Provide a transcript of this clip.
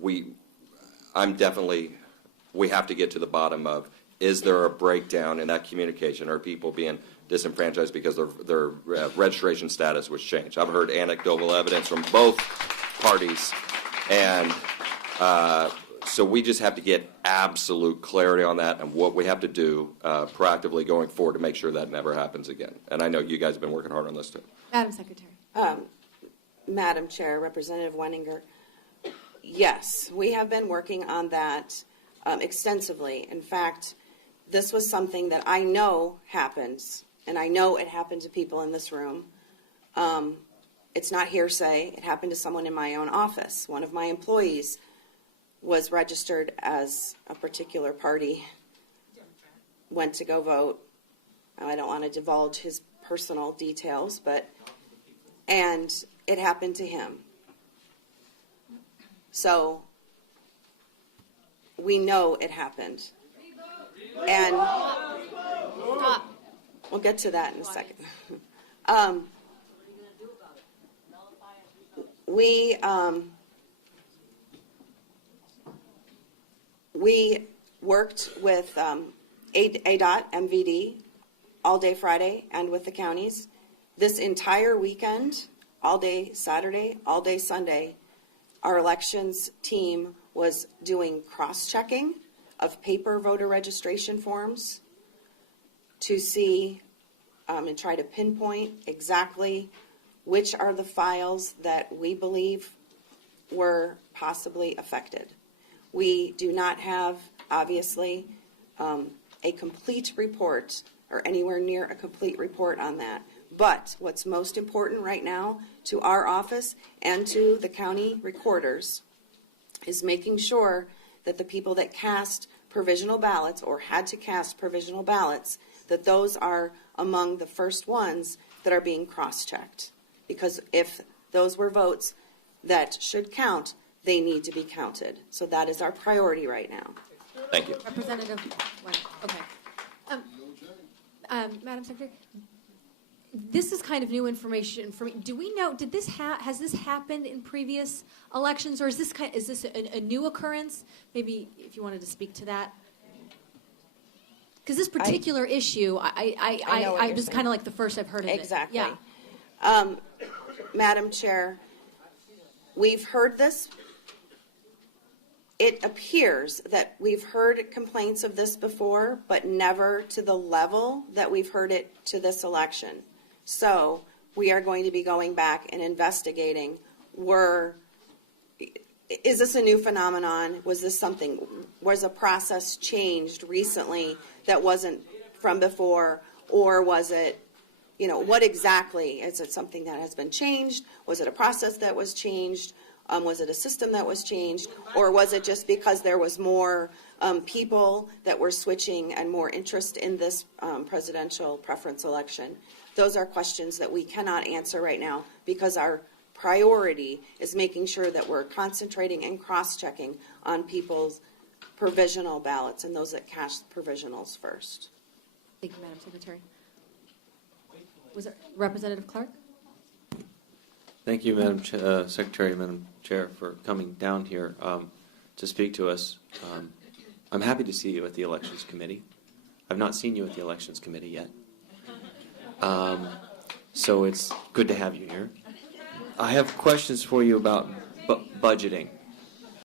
we have to get to the bottom of, is there a breakdown in that communication? Are people being disenfranchised because their registration status was changed? I've heard anecdotal evidence from both parties, and so we just have to get absolute clarity on that and what we have to do proactively going forward to make sure that never happens again. And I know you guys have been working hard on this too. Madam Secretary. Madam Chair, Representative Wenninger, yes, we have been working on that extensively. In fact, this was something that I know happens, and I know it happened to people in this room. It's not hearsay. It happened to someone in my own office. One of my employees was registered as a particular party, went to go vote. I don't want to divulge his personal details, and it happened to him. So we know it happened. And we'll get to that in a second. We worked with ADOT, MVD, all day Friday and with the counties. This entire weekend, all day Saturday, all day Sunday, our elections team was doing cross-checking of paper voter registration forms to see and try to pinpoint exactly which are the files that we believe were possibly affected. We do not have, obviously, a complete report or anywhere near a complete report on that. But what's most important right now to our office and to the county recorders is making sure that the people that cast provisional ballots or had to cast provisional ballots, that those are among the first ones that are being cross-checked. Because if those were votes that should count, they need to be counted. So that is our priority right now. Thank you. Representative White. Okay. Madam Secretary, this is kind of new information for me. Do we know? Has this happened in previous elections, or is this a new occurrence? Maybe if you wanted to speak to that, because this particular issue, I just kind of like the first I've heard of it. Exactly. Yeah. Madam Chair, we've heard this. It appears that we've heard complaints of this before, but never to the level that we've heard it to this election. So we are going to be going back and investigating, is this a new phenomenon? Was a process changed recently that wasn't from before? Or was it, what exactly? Is it something that has been changed? Was it a process that was changed? Was it a system that was changed? Or was it just because there was more people that were switching and more interest in this presidential preference election? Those are questions that we cannot answer right now because our priority is making sure that we're concentrating and cross-checking on people's provisional ballots and those that cast provisionals first. Thank you, Madam Secretary. Was it Representative Clark? Thank you, Madam Secretary, Madam Chair, for coming down here to speak to us. I'm happy to see you at the Elections Committee. I've not seen you at the Elections Committee yet. So it's good to have you here. I have questions for you about budgeting.